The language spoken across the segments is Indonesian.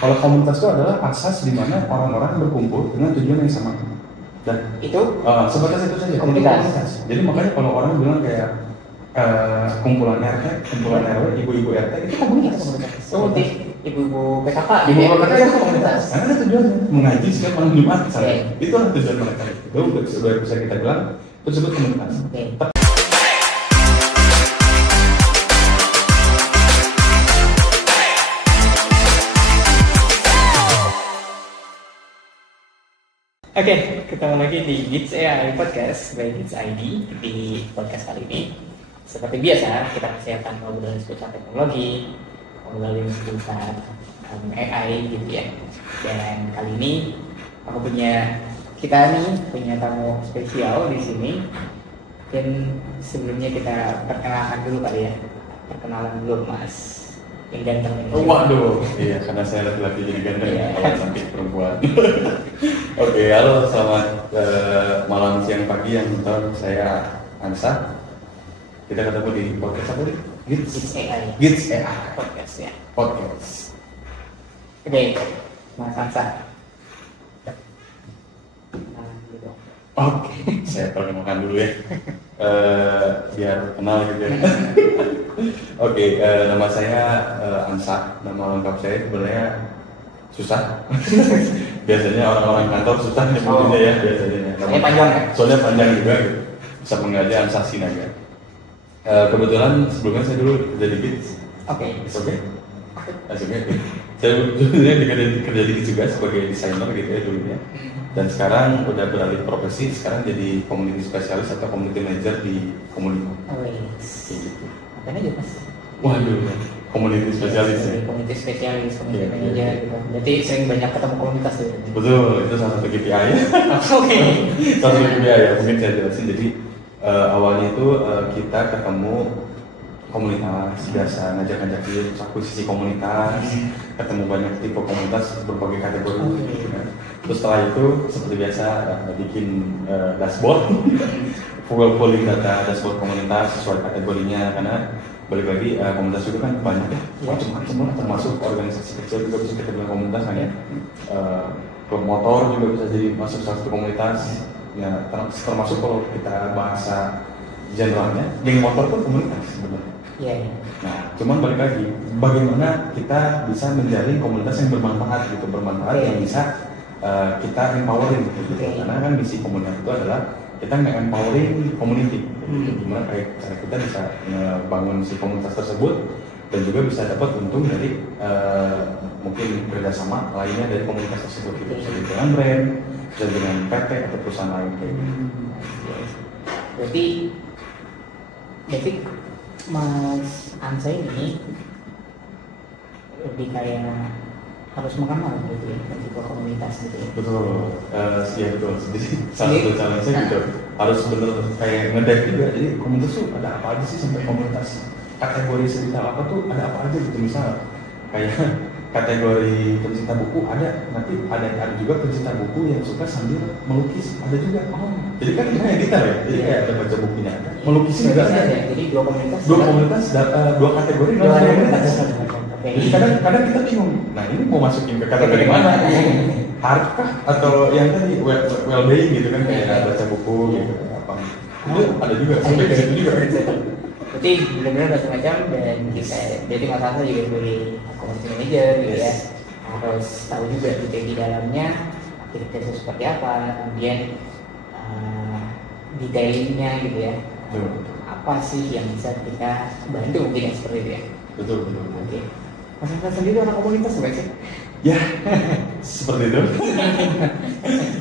Kalau komunitas itu adalah asas di mana orang-orang berkumpul dengan tujuan yang sama. Dan itu sebatas itu saja. komunitas. Jadi makanya kalau orang bilang kayak kumpulan RT, kumpulan RW, ibu-ibu RT itu komunitas. Seperti ibu-ibu PKK. Ibu-ibu PKK itu komunitas. Karena ada tujuannya mengaji setiap malam Jumat misalnya. Itu adalah tujuan mereka. Itu sudah bisa kita bilang itu disebut komunitas. Oke, ketemu lagi di Gits AI Podcast by Gits ID. Di podcast kali ini, seperti biasa, kita masih akan ngobrolin seputar teknologi, ngobrolin seputar AI gitu ya. Dan kali ini aku kita punya tamu spesial di sini. Dan sebelumnya kita perkenalkan dulu kali ya. Perkenalan dulu Mas. Yang ganteng ini. Waduh, iya karena saya laki-laki jadi ganteng ya, kalau cantik perempuan. Oke, halo selamat malam, siang, pagi yang nonton. Saya Ansa. Kita ketemu di podcast apa nih? Gits AI. Gits AI Podcast ya. Podcast. Oke, Mas Ansa. Oke, saya perkenalkan dulu ya. Biar kenal gitu ya. Oke, nama saya Ansa. Nama lengkap saya sebenarnya susah. Biasanya orang-orang kantor susah nyebutinnya ya biasanya. Soalnya panjang ya? Soalnya panjang juga gitu. Bisa mengaji Ansa Sinaga. Kebetulan sebelumnya saya dulu kerja di Gits. Oke. Oke. Saya dulunya kerja di Gits juga sebagai desainer gitu ya dulunya. Dan sekarang udah beralih profesi, sekarang jadi community spesialis atau community manager di Komuniko. Oh yes. Kayak gitu. Apa aja Mas? Waduh, community spesialis ya. Community spesialis, community manager gitu. Berarti sering banyak ketemu komunitas tuh. Betul, itu salah satu KPI ya. Oke. Salah satu KPI ya, mungkin saya jelasin. Jadi awalnya itu kita ketemu komunitas, biasa ngajak-ngajak dia akuisisi komunitas, ketemu banyak tipe komunitas berbagai kategori. Gitu kan. Terus setelah itu seperti biasa bikin dashboard, pulling data dashboard komunitas sesuai kategorinya, karena balik lagi komunitas juga kan banyak ya, macam-macam lah, termasuk organisasi kecil juga bisa kita bilang komunitas kan ya. Klub motor juga bisa jadi masuk salah satu komunitas. Ya, termasuk kalau kita bahasa generalnya, geng motor pun komunitas sebenarnya. Iya. Nah, cuman balik lagi, bagaimana kita bisa menjalin komunitas yang bermanfaat gitu, yang bisa kita empowering gitu. Karena kan misi komunitas itu adalah kita nge-empowering community. Gimana kayak cara kita bisa bangun si komunitas tersebut dan juga bisa dapat untung dari mungkin kerjasama lainnya dari komunitas tersebut gitu. Bisa dengan brand, bisa dengan PT atau perusahaan lain kayak gitu. Berarti Mas Ansa ini lebih kayak harus mengenal gitu ya, sebuah komunitas gitu ya. Betul, iya betul. Jadi salah satu challenge saya gitu, harus bener kayak ngedive juga. Jadi komunitas tuh ada apa aja sih sampai komunitas kategori cerita apa tuh ada apa aja gitu, misal kayak kategori pencinta buku ada, nanti ada juga pencinta buku yang suka sambil melukis ada juga. Jadi kan kayak kita ya, jadi kayak ada baca bukunya, melukis juga ada. Jadi dua komunitas, dua kategori dua komunitas. Jadi kadang kita bingung, nah ini mau masukin ke kategori mana? Harkah atau yang tadi well-being gitu kan, kayak baca buku gitu apa? Itu ada juga, sampai ke situ juga. Berarti benar-benar macam-macam, dan jadi Mas Ansa juga sebagai community manager gitu ya, harus tahu juga gitu di dalamnya aktivitasnya seperti apa, kemudian detailingnya gitu ya. Apa sih yang bisa kita bantu mungkin yang seperti itu ya? Betul. Oke. Mas Ansa sendiri orang komunitas nggak sih? Ya, seperti itu.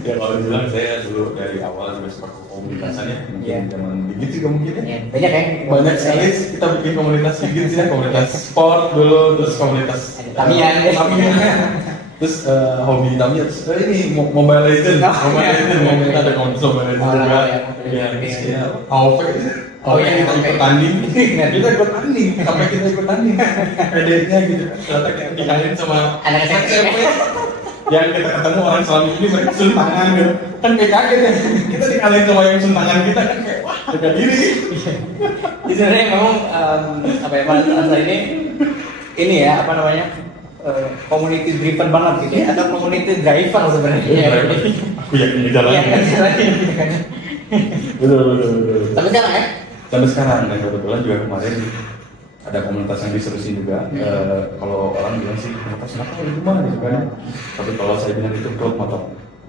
Ya kalau dibilang saya dulu dari awal juga seperti komunitasannya, mungkin zaman digit juga mungkin ya. Banyak kan? Banyak sekali kita bikin komunitas digit ya, komunitas sport dulu, terus komunitas Tamiya, terus hobi Tamiya, terus ini Mobile Legends, mau minta ada komunitas Mobile Legends juga. Ya, ya, AOV. Kita ikut tanding, sampai kita ikut tanding, PD-nya gitu, ternyata kita dikalahin sama anak SMP. Yang kita ketemu orang selama ini mereka suntangan gitu, kan kayak kaget ya, kita dikalahin sama yang suntangan kita kan kayak wah harga diri. Di sebenarnya memang Mas Ansa ini ya apa namanya community driven banget gitu ya, atau community driver sebenarnya. Aku yakin jalannya. Iya, jalannya gitu kan. Betul. Sampai sekarang ya? Sampai sekarang, dan kebetulan juga kemarin ada komunitas yang diserusin juga. Kalau orang bilang sih komunitas apa itu mah gitu kan. Tapi kalau saya bilang itu klub motor.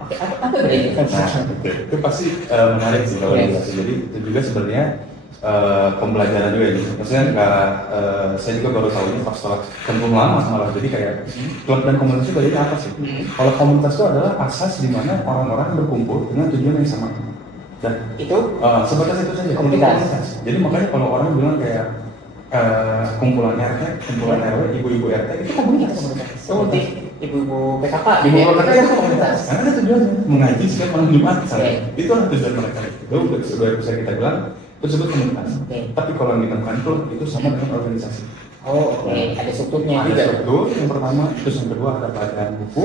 Oke, apa berarti? Nah, itu pasti menarik sih kalau dilihat. Jadi itu juga sebenarnya pembelajaran juga ini. Maksudnya saya juga baru tahu ini pas setelah cenderung lama malah. Jadi kayak klub dan komunitas itu bedanya apa sih? Kalau komunitas itu adalah asas di mana orang-orang berkumpul dengan tujuan yang sama. Dan itu sebatas itu saja komunitas. Jadi makanya kalau orang bilang kayak kumpulan RT, kumpulan RW, ibu-ibu RT itu komunitas. Seperti ibu-ibu PKK, Ibu PKK itu komunitas. Karena ada tujuannya mengaji setiap malam Jumat misalnya. Itu adalah tujuan mereka. Itu sudah bisa kita bilang itu disebut komunitas. Tapi kalau yang ditemukan itu sama dengan organisasi. Oh, oke. Ada strukturnya Ada juga. struktur yang pertama, terus yang kedua ada pelajaran buku,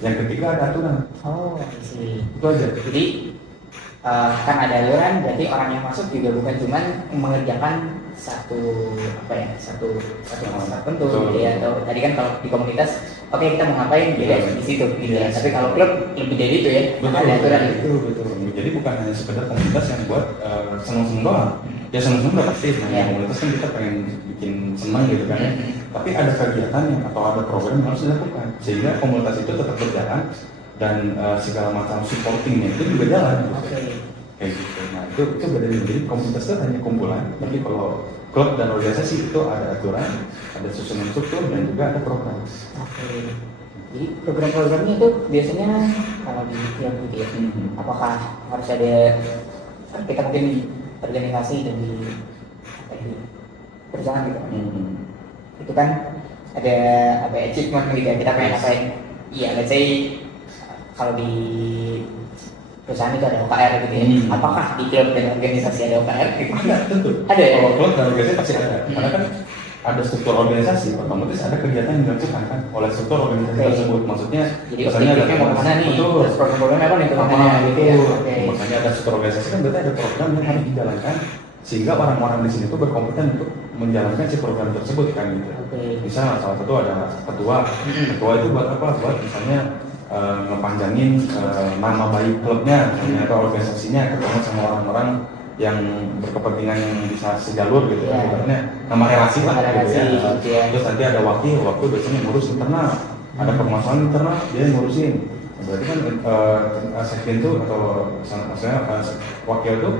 yang ketiga ada aturan. Oh, sih. Itu aja. Jadi kan ada aturan, berarti orang yang masuk juga bukan cuma mengerjakan satu masalah tertentu gitu ya. Atau tadi kan kalau di komunitas, oke kita mau ngapain jadi di situ gitu ya. Tapi kalau klub lebih dari itu ya, ada aturan itu. Betul. Jadi bukan hanya sekedar komunitas yang buat senang-senang doang. Ya senang-senang udah pasti. Komunitas kan kita pengen bikin senang gitu kan. Tapi ada kegiatan yang atau ada program yang harus dilakukan sehingga komunitas itu tetap berjalan dan segala macam supportingnya itu juga jalan. Kayak gitu. Nah itu bedanya. Jadi komunitas itu hanya kumpulan, tapi kalau klub dan organisasi itu ada aturan, ada susunan struktur dan juga ada program. Jadi program-programnya itu biasanya kalau di klub gitu ya, apakah harus ada kita mungkin di organisasi dan di perusahaan gitu. Itu kan ada achievement gitu ya, kita pengen ngapain. Iya, let's say kalau di perusahaan itu ada OKR gitu ya. Apakah di klub dan organisasi ada OKR? Gitu? Ada, tentu. Ada ya? Kalau klub dan organisasi pasti ada. Karena kan ada struktur organisasi, otomatis ada kegiatan yang dilakukan kan oleh struktur organisasi tersebut. Maksudnya, jadi objektifnya mau kemana nih? Terus program-programnya apa nih kemana gitu ya? Makanya ada struktur organisasi kan berarti ada program yang harus dijalankan sehingga orang-orang di sini itu berkompeten untuk menjalankan si program tersebut kan gitu. Misal salah satu ada ketua. Ketua itu buat apa? Buat misalnya ngepanjangin nama baik klubnya atau organisasinya ketemu sama orang-orang yang berkepentingan yang bisa sejalur gitu kan, ibaratnya nama relasi lah gitu ya. Terus nanti ada wakil biasanya ngurus internal, ada permasalahan internal dia ngurusin. Berarti kan sekjen itu atau maksudnya wakil itu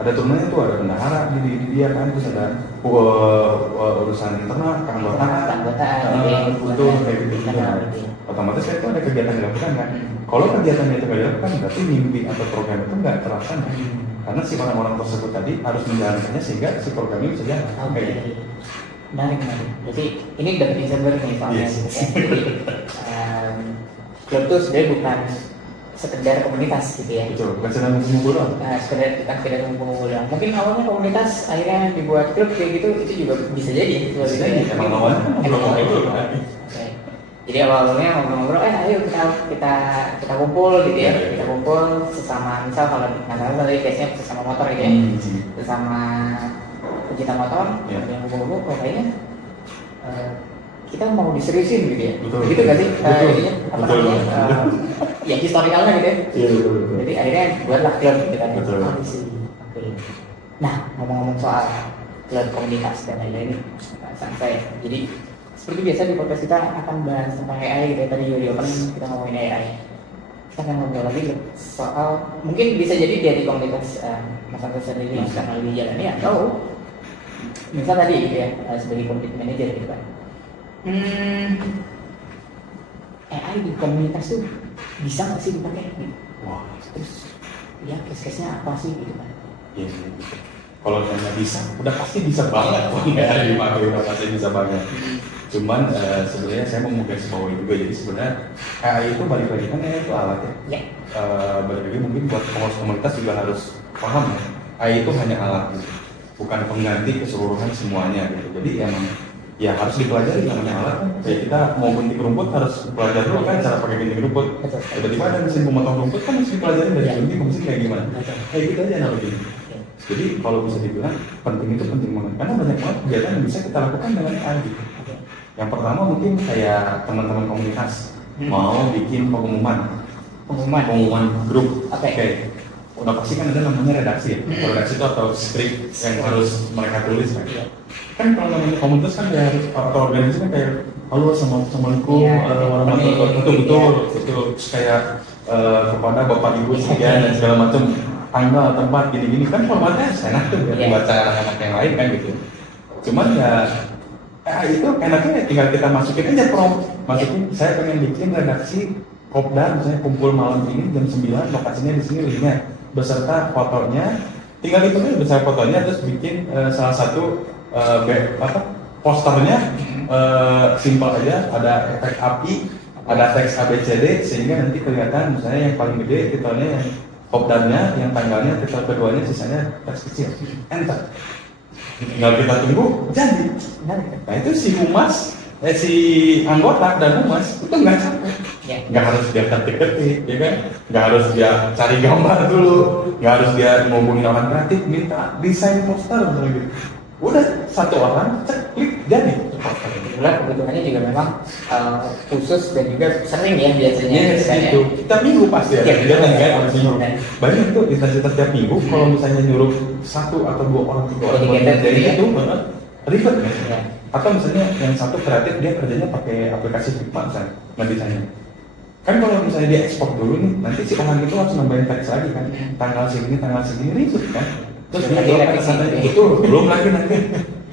ada turunannya tuh, ada bendahara di dia kan, terus ada urusan internal, keanggotaan, itu kayak gitu. Otomatis kan itu ada kegiatan yang dilakukan kan. Kalau kegiatannya itu nggak dilakukan, berarti mimpi atau program itu nggak terlaksana. Karena si orang-orang tersebut tadi harus menjalankannya sehingga si program ini bisa jalan. Menarik. Jadi ini udah Desember nih soalnya. Klub itu sebenarnya bukan sekedar komunitas gitu ya. Betul, bukan sekedar ngumpul doang. Nah, sekedar ngumpul doang. Mungkin awalnya komunitas akhirnya dibuat klub kayak gitu, itu juga bisa jadi. Bisa jadi. Emang awalnya ngobrol itu kan. Jadi awalnya ngobrol-ngobrol, ayo kita kumpul gitu ya. Kita kumpul sesama, misal kalau masalah tadi case-nya sesama motor gitu ya. Sesama pecinta motor, yang kumpul-kumpul, kayaknya kita mau diseriusin gitu ya. Begitu kan sih? Ya historikalnya gitu ya. Betul. Jadi akhirnya buatlah klub gitu kan. Betul. Nah, ngomong-ngomong soal klub komunitas dan lain-lain, santai. Jadi seperti biasa di podcast kita akan bahas tentang AI gitu ya. Tadi di opening kita ngomongin AI. Kita akan ngobrol lagi soal mungkin bisa jadi dari komunitas Mas Anto sendiri yang sedang lagi jalani atau misal tadi gitu ya sebagai community manager gitu kan. AI di komunitas tuh bisa nggak sih dipakai? Wah, terus ya case-nya apa sih gitu kan? Iya. Kalau nggak bisa, udah pasti bisa banget. Nggak dipakai udah pasti bisa banget. Cuman sebenarnya saya mau menggarisbawahi juga. Jadi sebenarnya AI itu balik lagi kan AI itu alat ya. Balik lagi mungkin buat pengurus komunitas juga harus paham ya. AI itu hanya alat gitu, bukan pengganti keseluruhan semuanya gitu. Jadi emang ya harus dipelajari namanya alat kan. Kayak kita mau gunting rumput harus belajar dulu kan cara pakai gunting rumput. Tiba-tiba ada mesin pemotong rumput kan harus dipelajari dari gunting ke mesin kayak gimana. Kayak gitu aja analoginya. Jadi kalau bisa dibilang penting itu penting banget karena banyak banget kegiatan yang bisa kita lakukan dengan AI gitu. Yang pertama mungkin kayak teman-teman komunitas mau bikin pengumuman grup. Oke. Udah pasti kan ada namanya redaksi ya. Redaksi itu atau skrip yang harus mereka tulis kan. Kan kalau namanya komunitas kan ya harus atau organisasi kan kayak halo assalamualaikum warahmatullahi wabarakatuh betul kayak kepada bapak ibu sekalian dan segala macam tanggal tempat gini-gini kan formatnya enak tuh ya baca anak-anak yang lain kan gitu. Cuman ya itu enaknya tinggal kita masukin aja prompt, masukin saya pengen bikin redaksi kopdar misalnya kumpul malam ini jam 9 lokasinya di sini linknya beserta fotonya, tinggal itu aja beserta fotonya terus bikin salah satu posternya simpel aja, ada efek api, ada teks ABCD sehingga nanti kelihatan misalnya yang paling gede titelnya yang kopdarnya, yang tanggalnya, titel keduanya, sisanya teks kecil, enter. Tinggal kita tunggu jadi. Nah itu si humas, si anggota dan humas itu nggak capek. Nggak harus dia ketik-ketik, ya kan? Nggak harus dia cari gambar dulu, nggak harus dia ngomongin orang kreatif, minta desain poster gitu. Udah satu orang klik jadi. Kebutuhannya juga memang khusus dan juga sering ya biasanya. Itu tiap minggu pasti ada kegiatan kan harus minggu. Banyak tuh intensitas tiap minggu. Kalau misalnya nyuruh 1 atau 2 orang 3 orang jadi itu ribet kan? Atau misalnya yang satu kreatif dia kerjanya pakai aplikasi Figma misalnya ngedesainnya. Kan kalau misalnya dia ekspor dulu nih, nanti si orang itu harus nambahin teks lagi kan, tanggal segini ribet kan. Terus dia itu belum lagi nanti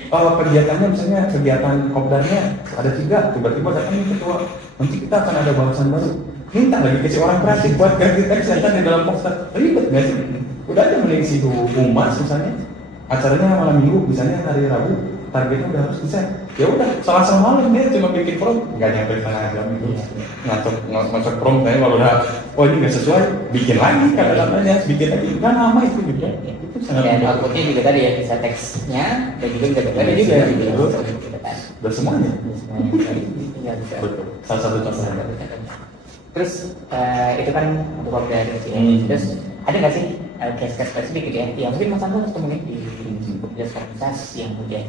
kegiatannya misalnya kegiatan kopdarnya ada 3, tiba-tiba datang nih ketua, nanti kita akan ada bahasan baru, minta lagi ke si orang kreatif buat ganti teks yang di dalam poster, ribet nggak sih? Udah aja mending si humas misalnya acaranya malam minggu misalnya hari Rabu targetnya udah harus bisa, ya udah Selasa malam dia cuma bikin prompt nggak nyampe setengah jam itu ngacok prompt kayaknya kalau udah ini nggak sesuai bikin lagi kata-katanya bikin lagi nggak lama itu juga itu sangat dan outputnya juga tadi ya bisa teksnya dan juga bisa berbeda juga gitu udah semuanya tinggal bisa salah satu contoh. Terus itu kan untuk kopdar gitu ya. Terus ada nggak sih case-case spesifik gitu ya yang mungkin Mas Anton ketemu di komunitas yang mudah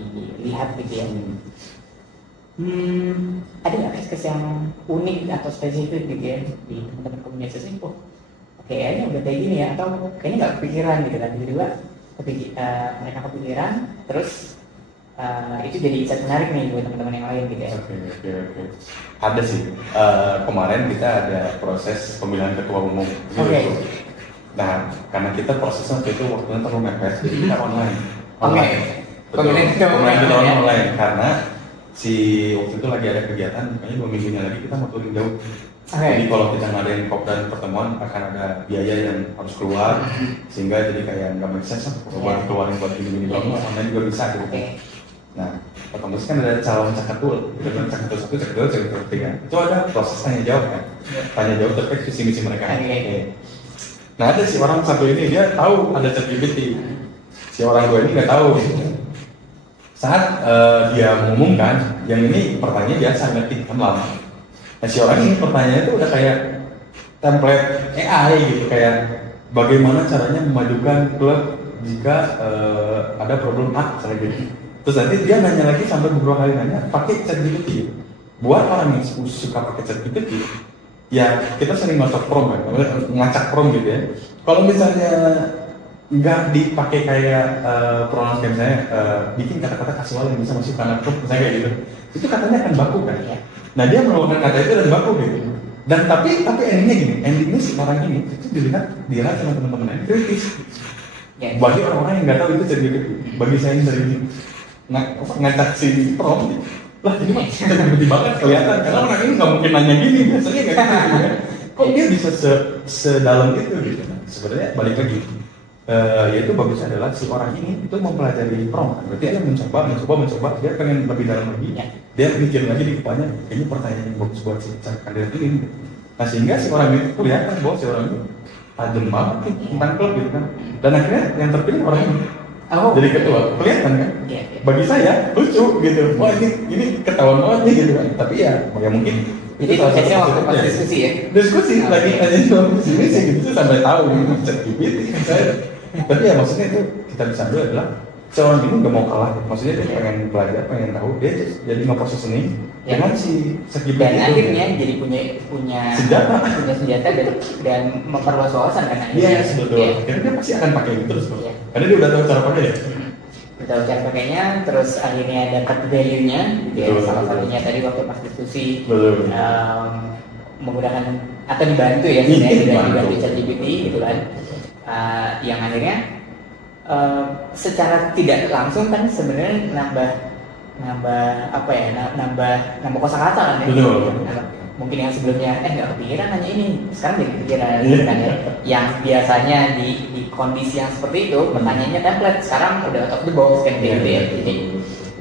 dilihat gitu ya. Ada nggak case-case yang unik atau spesifik gitu ya di teman-teman komunitas ini? Kayaknya udah kayak gini ya, atau kayaknya nggak kepikiran gitu kan, tiba-tiba mereka kepikiran, terus itu jadi insight menarik nih buat teman-teman yang lain gitu ya. Oke. Ada sih, kemarin kita ada proses pemilihan ketua umum. Nah, karena kita prosesnya waktunya terlalu mepet, jadi kita online. Pemilihan ketua umum online, karena si waktu itu lagi ada kegiatan, kayaknya 2 minggunya lagi kita mau turun jauh. Jadi kalau kita ngadain kopdar pertemuan akan ada biaya yang harus keluar, sehingga jadi kayak nggak make sense buat keluarin buat gini-gini banget, online juga bisa gitu. Nah, otomatis kan ada calon cakatul, itu kan cakatul 1, cakatul 2, cakatul 3. Itu ada proses tanya jawab kan, tanya jawab terkait visi misi mereka. Nah ada si orang satu ini dia tahu ada ChatGPT, si orang tua ini nggak tahu. Saat dia mengumumkan, yang ini pertanyaan biasa ngetik kan lama. Nah si orang ini pertanyaannya itu udah kayak template AI gitu, kayak bagaimana caranya memajukan klub jika ada problem A misalnya gitu. Terus nanti dia nanya lagi sampai beberapa kali nanya pakai ChatGPT. Buat orang yang suka pakai ChatGPT, ya kita sering ngacak prompt kan, ngacak prompt gitu ya. Kalau misalnya nggak dipakai kayak pronunciation kayak misalnya bikin kata-kata kasual yang bisa masuk ke anak prompt misalnya kayak gitu, itu katanya akan baku kan. Nah dia menemukan kata itu dan baku gitu. Dan tapi endingnya si orang ini itu dilihat sama teman-teman yang kritis. Bagi orang-orang yang nggak tahu itu ChatGPT, bagi saya yang dari ngacak si prompt, lah ini mah ChatGPT banget kelihatan karena orang ini nggak mungkin nanya gini biasanya nggak gitu ya. Kok dia bisa sedalam itu gitu? Nah, sebenarnya balik lagi. Yaitu bagusnya adalah si orang ini itu mempelajari prompt, berarti dia mencoba, dia pengen lebih dalam lagi, dia mikir lagi di kepalanya, ini pertanyaan yang bagus buat si kandidat ini. Nah sehingga si orang itu kelihatan bahwa si orang itu tajam banget tentang klub gitu kan, dan akhirnya yang terpilih orang ini jadi ketua, kelihatan kan? Bagi saya lucu gitu, wah ini ketahuan banget nih gitu kan, tapi ya mungkin itu salah satu waktu diskusi ya. Diskusi lagi aja soal visi gitu sampai tahu ChatGPT saya. Tapi ya maksudnya itu kita bisa ambil adalah seorang ini nggak mau kalah, maksudnya dia pengen belajar, pengen tahu, dia jadi ngeproses ini dengan si ChatGPT dan itu. akhirnya jadi punya senjata dan memperluas wawasan kan akhirnya. Iya, betul. Akhirnya dia pasti akan pakai itu terus, karena dia udah tahu cara pakai ya. Udah tahu cara pakainya, terus akhirnya dapat value-nya, gitu ya. Salah satunya tadi waktu pas diskusi menggunakan atau dibantu ya, sebenarnya dibantu ChatGPT gitu kan, yang akhirnya secara tidak langsung kan sebenarnya nambah kosakata kan ya. Betul. Mungkin yang sebelumnya nggak kepikiran nanya ini, sekarang jadi kepikiran gitu kan ya. Yang biasanya di kondisi yang seperti itu pertanyaannya template, sekarang udah out of the box kan gitu ya.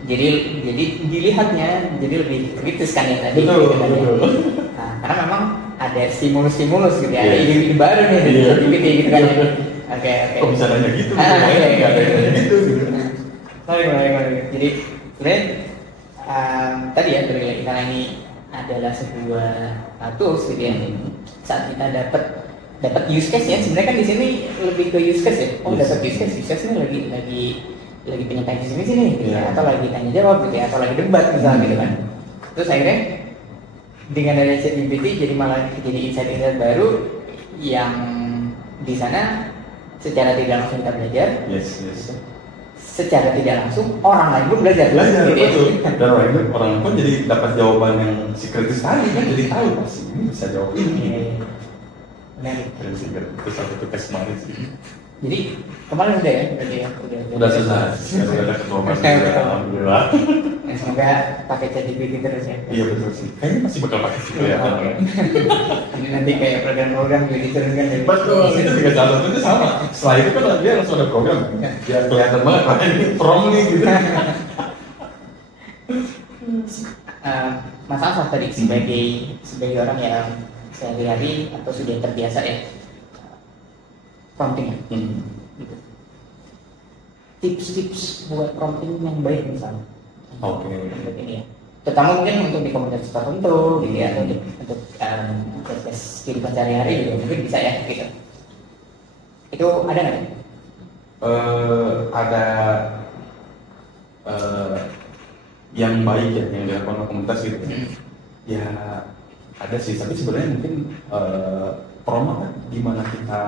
Jadi dilihatnya jadi lebih kritis kan yang tadi. Betul, gitu kan, betul. ya. Nah, karena memang ada stimulus gitu ya, ada ide-ide baru nih dari ChatGPT gitu kan. Oke. Kok bisa nanya gitu? Nggak ada yang gitu. Jadi sebenarnya tadi ya balik karena ini adalah sebuah tools gitu ya. Saat kita dapat use case ya, sebenarnya kan di sini lebih ke use case ya. Dapat use case ini lagi penyampaian di sini gitu ya, atau lagi tanya jawab gitu ya, atau lagi debat misalnya gitu kan. Terus akhirnya dengan adanya ChatGPT jadi insight baru yang di sana secara tidak langsung kita belajar. Yes. Secara tidak langsung orang lain pun belajar gitu betul. Dan orang pun jadi dapat jawaban yang si kritis tadi kan, jadi tahu pasti ini bisa jawab ini. Benar. Itu satu tugas kemarin sih. Jadi kemarin udah ya, udah selesai. Sudah ada ketua masuk, alhamdulillah. Semoga pakai ChatGPT terus ya. Iya betul sih. Kayaknya masih bakal pakai sih ya. Ini nanti kayak program-program yang diturunkan dari. Betul. Itu juga salah satu itu sama. Setelah itu kan dia langsung ada program. Ya kelihatan banget. Wah ini prompt nih gitu. Mas Ansar tadi sebagai orang yang sehari-hari atau sudah terbiasa ya prompting gitu. Tips-tips buat prompting yang baik misalnya. Oke. Ini ya. Terutama mungkin untuk di komunitas tertentu gitu ya, atau untuk kehidupan sehari-hari gitu mungkin bisa ya gitu. Itu ada nggak? Ada yang baik ya yang dilakukan oleh komunitas gitu. Ya ada sih, tapi sebenarnya mungkin promo kan gimana kita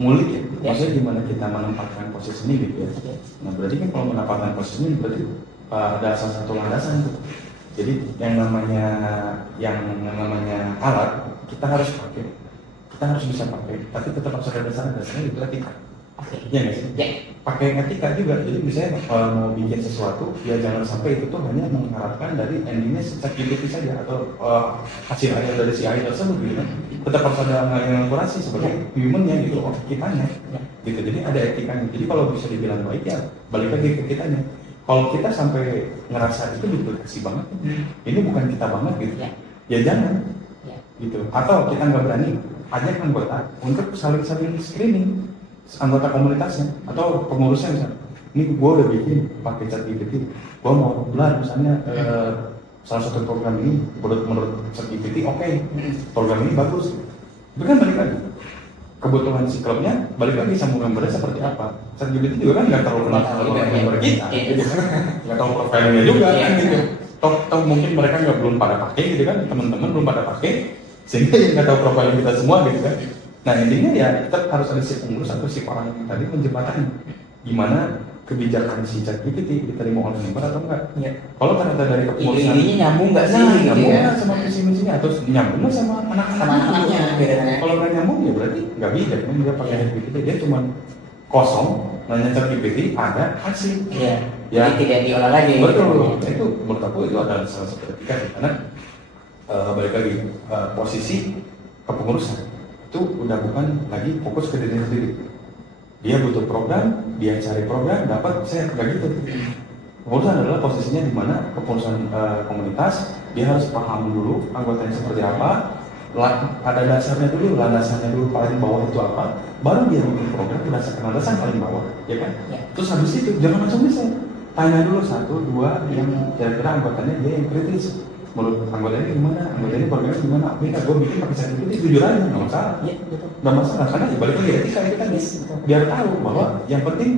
ngulik ya, maksudnya gimana kita menempatkan posisi ini gitu ya. Nah berarti kan kalau menempatkan posisi ini berarti ada salah satu landasan tuh. Jadi yang namanya alat kita harus pakai, kita harus bisa pakai, tapi tetap harus ada dasarnya itu etika. Iya nggak sih? Pakai etika juga. Jadi misalnya kalau mau bikin sesuatu, ya jangan sampai itu tuh hanya mengharapkan dari endingnya ChatGPT saja atau hasil akhir dari si AI tersebut gitu kan. Tetap harus ada elaborasi sebagai humannya gitu, kitanya gitu. Jadi ada etikanya. Jadi kalau bisa dibilang baik ya balik lagi ke kitanya. Kalau kita sampai ngerasa itu duplikasi banget, ini bukan kita banget gitu, ya jangan gitu. Atau kita nggak berani ajak anggota untuk saling screening anggota komunitasnya atau pengurusnya misalnya. Ini gue udah bikin pakai ChatGPT, gue mau belajar misalnya salah satu program ini menurut ChatGPT oke, program ini bagus. Itu kan balik lagi kebutuhan si klubnya, balik lagi sama membernya seperti apa. ChatGPT juga kan nggak terlalu kenal sama member kita, nggak tahu profilnya juga kan gitu. Toh mungkin mereka belum pada pakai gitu kan, teman-teman belum pada pakai, sehingga nggak tahu profil kita semua gitu kan. Nah intinya ya tetap harus ada si pengurus atau si orang yang tadi menjembatani gimana kebijakan si ChatGPT diterima oleh member atau enggak. Kalau ternyata dari kepengurusan ini nyambung nggak sih? Nyambung nggak sama visi-misinya atau nyambung nggak sama anak-anaknya? Kalau nggak nyambung ya berarti nggak bijak kan dia pakai ChatGPT, dia cuma kosong nanya ChatGPT ada hasil. Ya. Jadi tidak diolah lagi. Betul. Itu menurut aku itu adalah salah satu etika karena balik lagi posisi kepengurusan itu udah bukan lagi fokus ke dirinya sendiri. Dia butuh program, dia cari program, dapat saya nggak gitu. Kepengurusan adalah posisinya di mana kepengurusan komunitas, dia harus paham dulu anggotanya seperti apa, ada dasarnya dulu, landasannya dulu paling bawah itu apa, baru dia bikin program berdasarkan landasan paling bawah, ya kan? Terus habis itu jangan langsung bisa, tanya dulu 1, 2 yang kira-kira anggotanya dia yang kritis. menurut anggota ini gimana, anggota ini programnya gimana, enggak, gue bikin pakai ChatGPT jujur aja, nggak masalah. Iya, betul. Nggak masalah, karena balik lagi etika itu kan, biar tahu bahwa yang penting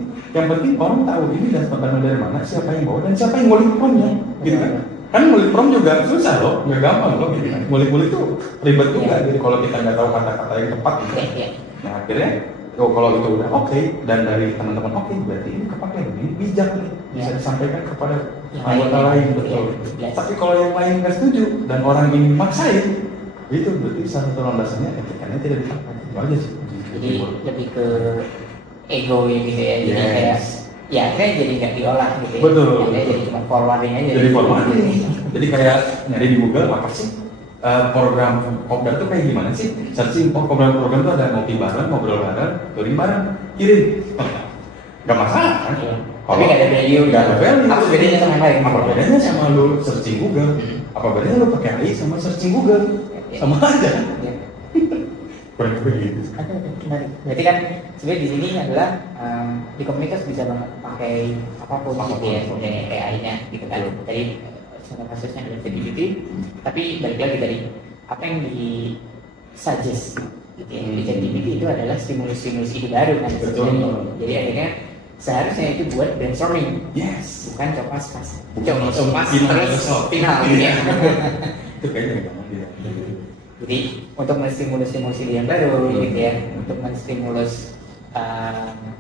orang tahu ini datang dari mana, siapa yang bawa dan siapa yang ngulik promnya, gitu kan? Kan ngulik prom juga susah loh, nggak gampang loh, gitu kan? Ngulik itu ribet juga, jadi kalau kita nggak tahu kata-kata yang tepat, gitu. Nah akhirnya, kalau itu udah oke, dan dari teman-teman oke, berarti ini kepake, ini bijak nih, bisa disampaikan kepada anggota lain, betul. Tapi kalau yang lain nggak setuju dan orang ini maksain, itu berarti salah satu landasannya etikanya tidak dipakai. Itu aja sih. Jadi lebih ke ego gitu ya, jadi kayak ya akhirnya jadi nggak diolah gitu ya. Betul. Akhirnya jadi cuma forwarding aja. Jadi forwarding. Jadi kayak nyari di Google apa sih program Kopdar itu kayak gimana sih? Searching program itu ada ngopi bareng, ngobrol bareng, touring bareng, kirim. Gak masalah kan? Tapi nggak ada value. Nggak ada value. Apa bedanya sama yang lain? Apa bedanya sama lu searching Google? Apa bedanya lu pakai AI sama searching Google? Sama aja. Kurang lebih gitu. Berarti kan sebenarnya di sini adalah di komunitas bisa banget pakai apapun gitu ya, AI-nya gitu kan. Tadi contoh kasusnya adalah ChatGPT, tapi balik lagi dari apa yang di suggest gitu ya. Di ChatGPT itu adalah stimulus-stimulus ide baru kan sebenarnya. Jadi akhirnya seharusnya itu buat brainstorming, bukan copas terus final gitu ya. Itu kayaknya gampang gitu. Jadi untuk menstimulus ide yang baru gitu ya, untuk menstimulus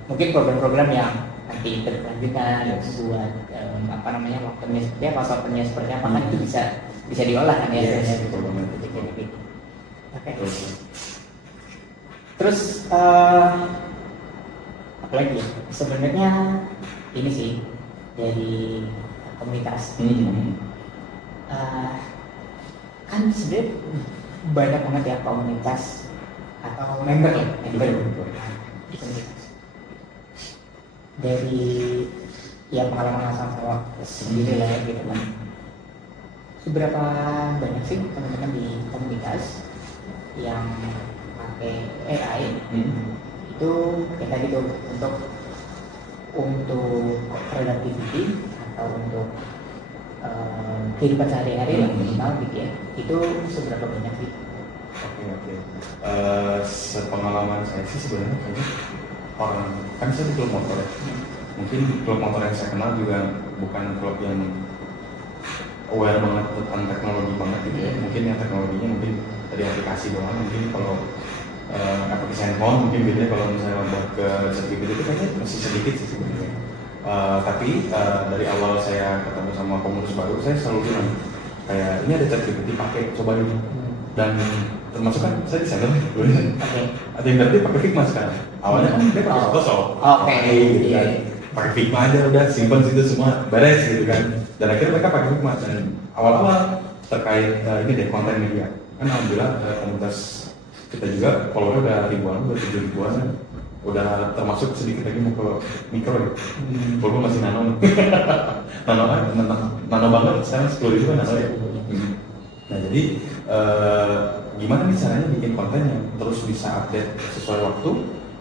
mungkin program-program yang nanti berkelanjutan buat apa namanya waktunya seperti apa, softwarenya seperti apa kan itu bisa diolah kan ya. Oke. Terus apa lagi ya? Sebenarnya ini sih dari komunitas. Kan sebenarnya banyak banget ya komunitas atau member ya, di komunitas. Dari ya pengalaman sama sendiri lah gitu kan. Seberapa banyak sih teman-teman di komunitas yang pakai AI itu kayak tadi tuh untuk productivity atau untuk kehidupan sehari-hari lah minimal gitu ya, itu seberapa banyak sih? Oke. Sepengalaman saya sih sebenarnya kayaknya orang kan saya di klub motor ya. Mungkin klub motor yang saya kenal juga bukan klub yang aware banget tentang teknologi banget gitu ya. Mungkin yang teknologinya mungkin dari aplikasi doang. Mungkin kalau aplikasi handphone mungkin bedanya kalau misalnya buat ke ChatGPT itu kayaknya masih sedikit sih sebenarnya. Tapi dari awal saya ketemu sama pengurus baru, saya selalu bilang kayak ini ada ChatGPT pakai, coba dulu. Dan termasuk kan saya desainer dulunya. Ada yang berarti pakai Figma sekarang. Awalnya kan dia pakai Photoshop. Gitu kan. Pakai Figma aja udah simpan situ semua beres gitu kan. Dan akhirnya mereka pakai Figma dan awal-awal terkait ini deh konten media. Kan alhamdulillah komunitas kita juga follower udah ribuan, udah 7 ribuan kan. Udah termasuk sedikit lagi mau ke mikro ya. Walaupun masih nano nih. nano banget sekarang 10.000 kan nano ya. Nah jadi gimana nih caranya bikin konten yang terus bisa update sesuai waktu,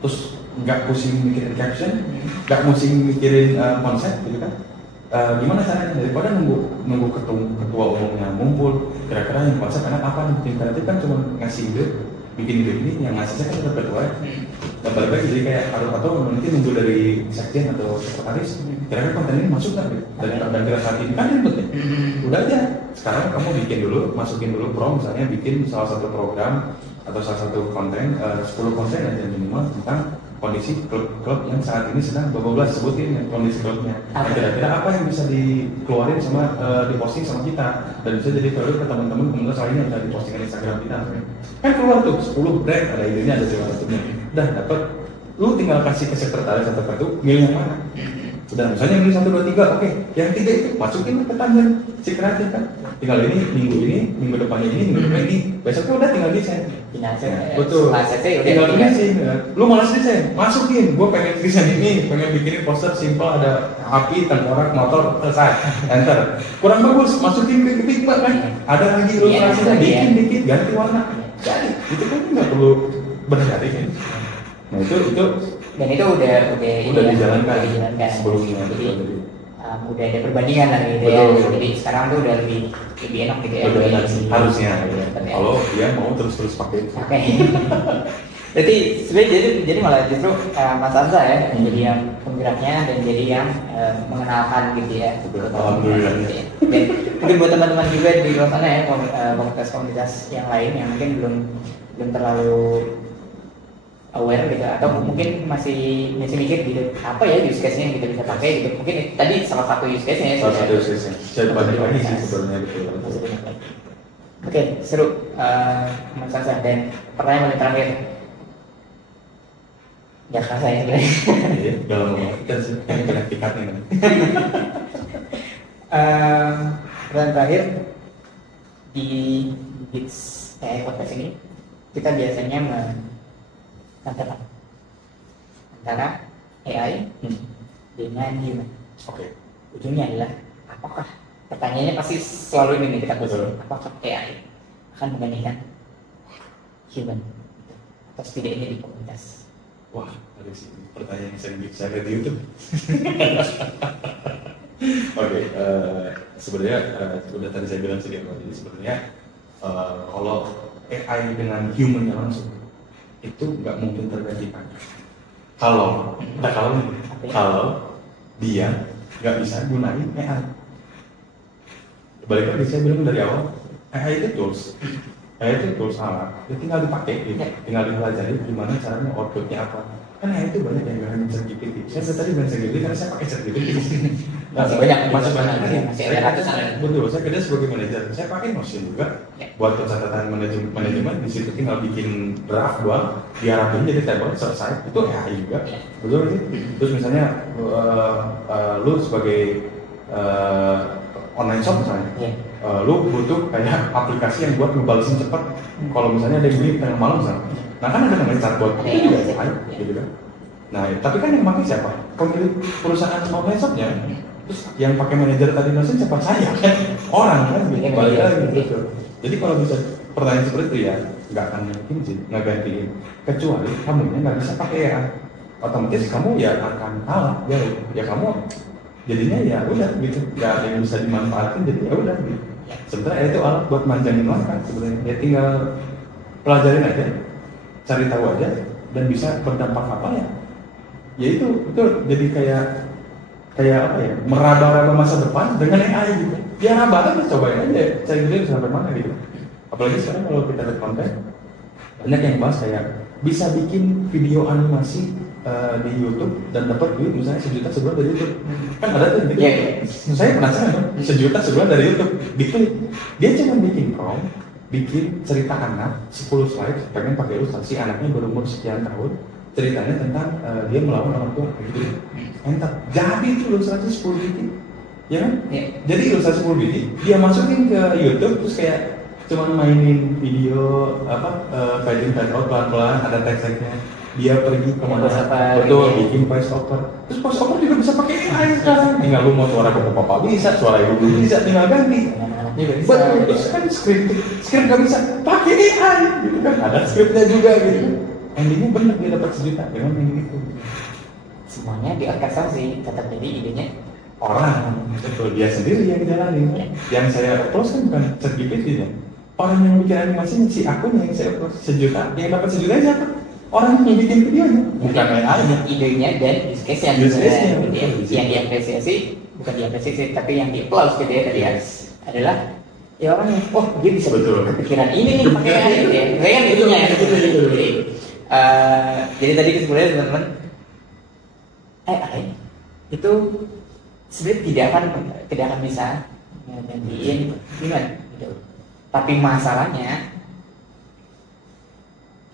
terus nggak pusing mikirin caption, nggak pusing mikirin konsep gitu kan? Gimana caranya daripada nunggu ketua umumnya ngumpul, kira-kira yang konsep enak apa nih? Tim kreatif kan cuma ngasih ide, bikin ide ini, yang ngasihnya kan tetap ketua. Dan balik lagi jadi kayak atau mungkin nunggu dari sekjen atau sekretaris, kira-kira konten ini masuk nggak? Dan kira saat ini kan ribet ya. Udah aja. Sekarang kamu bikin dulu, masukin dulu prompt, misalnya bikin salah satu program atau salah satu konten, 10 konten aja minimal tentang kondisi klub yang saat ini sedang bablas, sebutin ya, kondisi klubnya. Nah, kira-kira apa yang bisa dikeluarin sama diposting sama kita dan bisa jadi value ke teman-teman komunitas lainnya yang bisa diposting di Instagram kita. Kan keluar tuh 10 brand, ada idenya, ada segala macamnya. Udah dapat, lu tinggal kasih ke sekretaris atau ke itu milih yang mana. Udah misalnya milih 1, 2, 3, oke. Yang 3 itu masukin ke tangan si kreatif kan. Tinggal ini, minggu depannya ini, besoknya udah tinggal desain. Betul. Tinggal desain. Lu malas desain, masukin. Gue pengen desain ini, pengen bikinin poster simple ada api, tengkorak, motor, selesai. Enter. Kurang bagus, masukin ke Figma kan. Ada lagi ilustrasinya, bikin dikit, ganti warna. Jadi itu kan nggak perlu berhari kan. Nah itu dan itu udah dijalankan sebelumnya. Jadi udah ada perbandingan lah gitu ya. Jadi sekarang tuh udah lebih enak gitu ya. Udah enak sih harusnya. Ya. Kalau dia mau terus pakai itu. Oke. Jadi sebenarnya jadi malah justru Mas Anza ya jadi yang penggeraknya dan jadi yang mengenalkan gitu ya. Alhamdulillah. Gitu ya. Dan mungkin buat teman-teman juga di luar sana ya komunitas yang lain yang mungkin belum terlalu aware gitu atau mungkin masih mikir gitu apa ya use case-nya yang kita bisa pakai gitu. Mungkin tadi salah satu use case-nya ya. Salah satu use case-nya. Saya banyak lagi sih sebenarnya betul. Oke, seru Mas Anza dan pertanyaan paling terakhir. Gak kerasa ya sebenarnya. Iya, gak lama banget kita sih, kena tiketnya kan. Pertanyaan terakhir di Beats podcast ini kita biasanya menantang antara AI dengan human. Oke. Ujungnya adalah apakah pertanyaannya pasti selalu ini nih kita Betul. apakah AI akan menggantikan human atau setidaknya di komunitas? Wah, ada sih pertanyaan yang sering saya lihat di YouTube. Oke, sebenarnya udah tadi saya bilang sih jadi sebenarnya kalau AI dengan human langsung itu nggak mungkin tergantikan. Kalau dia nggak bisa gunain AI. Balik lagi saya bilang dari awal, AI itu tools. AI itu tools alat, ya tinggal dipakai, gitu. Tinggal dipelajari gimana caranya outputnya apa. Kan AI itu banyak yang nggak hanya ChatGPT. Saya tadi bilang ChatGPT karena saya pakai ChatGPT. Masih banyak Masih ada ratusan. Betul, saya kerja sebagai manajer. Saya pakai Notion juga buat catatan manajemen. Di situ tinggal bikin draft doang, diarapin jadi table selesai. Itu AI juga, betul sih. Terus misalnya lu sebagai online shop misalnya, lu butuh kayak aplikasi yang buat ngebalesin cepat. Kalau misalnya ada yang beli tengah malam misalnya, nah kan ada namanya chatbot, itu juga AI, gitu kan. Nah, tapi kan yang pakai siapa? Pemilik perusahaan online shopnya. Terus yang pakai manajer tadi Notion siapa? Saya kan, orang kan, gitu. Balik lagi gitu. Jadi kalau bisa pertanyaan seperti itu ya, nggak akan mungkin sih ngegantiin. Kecuali kamunya nggak bisa pakai AI, otomatis kamu ya akan kalah, ya kamu jadinya ya udah gitu, nggak ada yang bisa dimanfaatin, jadi ya udah gitu. Sebenarnya itu alat buat manjangin langkah sebenarnya, ya tinggal pelajarin aja, cari tahu aja, dan bisa berdampak apa ya. Ya itu jadi kayak apa ya, meraba-raba masa depan dengan AI gitu. Ya raba aja, cobain aja, cari dulu sampai mana gitu. Apalagi sekarang kalau kita lihat konten, banyak yang bahas kayak bisa bikin video animasi di YouTube dan dapat duit misalnya 1 juta sebulan dari YouTube. Kan ada tuh gitu. Saya penasaran dong, 1 juta sebulan dari YouTube. Dia cuma bikin prompt, bikin cerita anak 10 slide, pengen pakai ilustrasi, anaknya berumur sekian tahun, ceritanya tentang dia melawan orang tua gitu. Enter. Jadi itu ilustrasi 10 biji. Ya kan? Jadi ilustrasi 10 biji, dia masukin ke YouTube terus kayak cuma mainin video fade in fade out pelan-pelan, ada teks-teksnya. Dia pergi kemana? Betul, bikin voice over. Terus voice over juga bisa pakai AI sekarang. Tinggal lu mau suara bapak bisa, suara ibu bisa, tinggal ganti. Betul, terus kan script nggak bisa pakai AI, gitu kan? Ada scriptnya juga gitu. Endingnya bener dia dapat 1 juta dengan yang gitu. Semuanya diorkestrasi, tetap jadi idenya orang. Betul, dia sendiri yang jalanin. Yang saya approach kan bukan ChatGPT ya. Orang yang bikin animasi si akunnya yang saya approach 1 juta. Yang dapat 1 juta siapa? Orang yang bikin videonya, bukan AI. Idenya dan use case yang diapresiasi, bukan diapresiasi tapi yang di-applause gitu ya tadi adalah ya orang yang dia bisa kepikiran ini nih pakai AI gitu ya. Itu kan itunya ya. Jadi tadi sebenarnya teman-teman AI itu sebenarnya tidak akan bisa menggantiin human gitu. Tapi masalahnya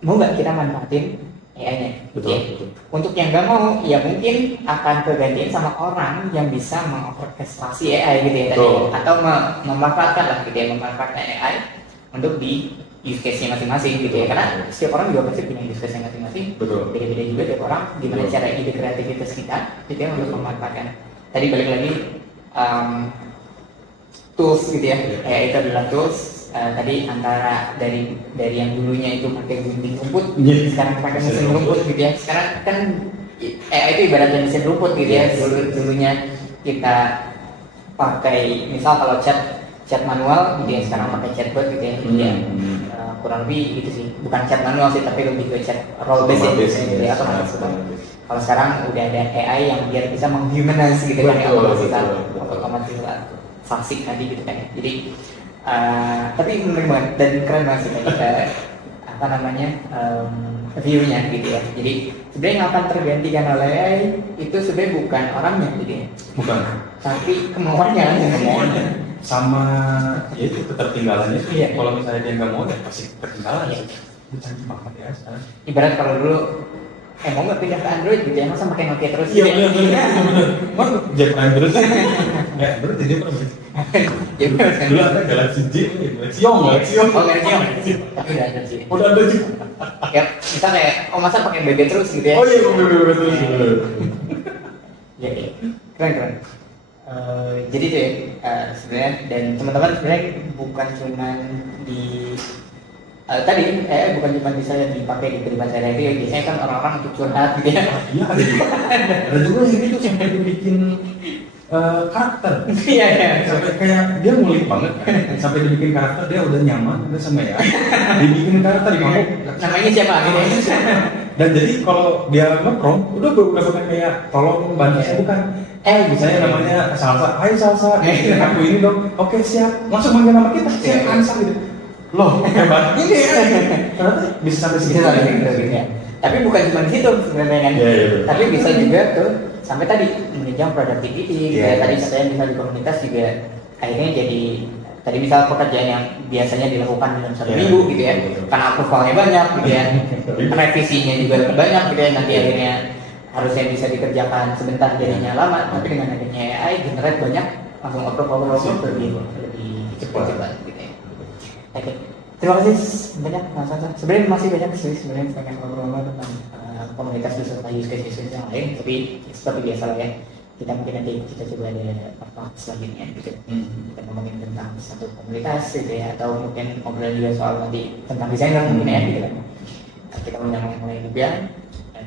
mau nggak kita manfaatin AI-nya? Betul. Untuk yang nggak mau, ya mungkin akan kegantiin sama orang yang bisa mengorkestrasi AI gitu ya tadi, atau memanfaatkan lah gitu ya, memanfaatkan AI untuk di use case-nya masing-masing gitu ya. Karena setiap orang juga pasti punya use case-nya masing-masing. Beda-beda juga tiap orang gimana cara ide kreativitas kita gitu ya untuk memanfaatkan. Tadi balik lagi tools gitu ya. AI itu adalah tools. Tadi antara dari yang dulunya itu pakai gunting rumput, sekarang pakai mesin rumput gitu ya. Sekarang kan AI itu ibaratnya mesin rumput gitu ya. Dulunya kita pakai misal kalau chat manual gitu ya, sekarang pakai chatbot gitu ya. Ya, kurang lebih gitu sih, bukan chat manual sih tapi lebih ke chat role based gitu ya, otomatis. Kalau sekarang udah ada AI yang biar bisa menghumanize gitu kan ya, otomatisasi tadi gitu kan ya. Jadi tapi menarik banget dan keren banget sih tadi apa namanya view-nya gitu ya. Jadi sebenarnya yang akan tergantikan oleh AI itu sebenarnya bukan orangnya gitu ya. Bukan. Tapi kemauannya. Sama ya itu ketertinggalannya. Iya. Kalau misalnya dia nggak mau, ya pasti ketertinggalan. Iya. Canggih banget ya sekarang. Ibarat kalau dulu mau nggak pindah ke Android gitu ya, masa pakai Nokia terus? Iya benar. Mau jadi Android ya berarti dia pernah dulu ada Galaxy J, Galaxy Yong. Tapi udah ada sih. Udah ada sih. Ya, kita kayak masa pakai BB terus gitu ya? Oh iya BB terus. Iya, keren. Jadi tuh ya, sebenarnya dan teman-teman sebenarnya bukan cuma di tadi bukan cuma bisa dipakai di kehidupan sehari-hari ya, biasanya kan orang-orang untuk curhat gitu ya. Iya ada juga yang itu sampai dibikin karakter. Iya. Sampai kayak dia ngulik banget kan. Sampai dibikin karakter dia udah nyaman udah sama ya. Dibikin karakter di kamu. Namanya siapa gitu ya? Dan jadi kalau dia nge-prom udah bukan kayak tolong bantu saya bukan. Misalnya namanya Salsa. Hai Salsa, aku ini dong. Oke siap. Langsung manggil nama kita. Siap Ansa gitu. Loh, hebat ini ya. Ternyata bisa sampai segitu gitu ya. Tapi bukan cuma di situ sebenarnya kan. Tapi bisa juga tuh sampai tadi menunjang productivity gitu ya. Tadi katanya bisa di komunitas juga akhirnya jadi tadi misal pekerjaan yang biasanya dilakukan dalam 1 minggu gitu ya. Karena approvalnya banyak gitu ya. Revisinya juga banyak gitu ya, nanti akhirnya harusnya bisa dikerjakan sebentar jadinya lama, tapi dengan adanya AI generate banyak langsung approve lebih cepat gitu ya. Oke, terima kasih banyak Mas Ansa. Sebenarnya masih banyak sih sebenarnya pengen ngobrol tentang komunitas beserta use case yang lain, tapi seperti biasa lah ya. Kita mungkin nanti kita coba ada part selanjutnya gitu. Kita ngomongin tentang satu komunitas gitu ya, atau mungkin ngobrol juga soal nanti tentang desainer mungkin ya gitu kan. Kita undang yang lain juga.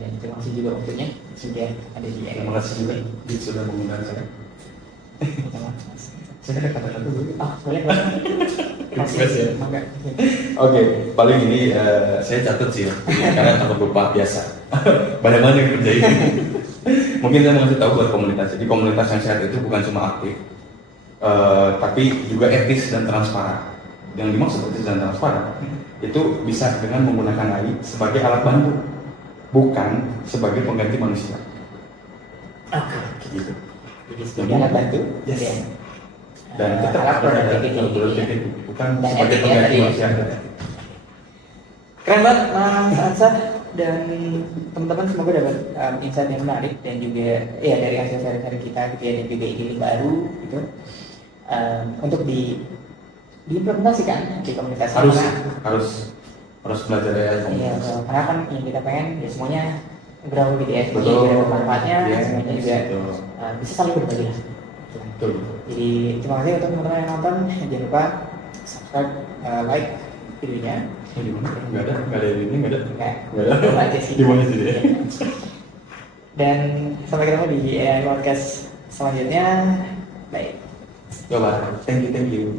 Dan terima kasih juga waktunya sudah ada di AI. Terima kasih juga sudah mengundang saya. Saya ada kata-kata dulu. Boleh. Terima kasih. Oke, paling ini saya catat sih, karena takut lupa biasa. Banyak yang kerjain. Mungkin saya mau kasih tahu buat komunitas. Jadi komunitas yang sehat itu bukan cuma aktif, tapi juga etis dan transparan. Yang dimaksud etis dan transparan itu bisa dengan menggunakan AI sebagai alat bantu, bukan sebagai pengganti manusia. Gitu. Jadi sebagai alat bantu. Yes. Dan tetap produktif, bukan sebagai pengganti manusia. Keren banget Mas Ansa dan teman-teman, semoga dapat insight yang menarik dan juga ya dari hasil sehari-hari kita gitu ya, dan juga ide baru gitu untuk diimplementasikan di komunitas. Harus belajar ya. Iya, karena kan yang kita pengen ya semuanya berapa gitu ya, semuanya bermanfaatnya, semuanya juga bisa saling berbagi lah. Betul. Jadi terima kasih untuk teman-teman yang nonton. Jangan lupa subscribe, like videonya. Di mana? Nggak ada ini, nggak ada. Coba aja sih. Di mana sih dia? Dan sampai ketemu di AI podcast selanjutnya. Bye. Coba. Thank you.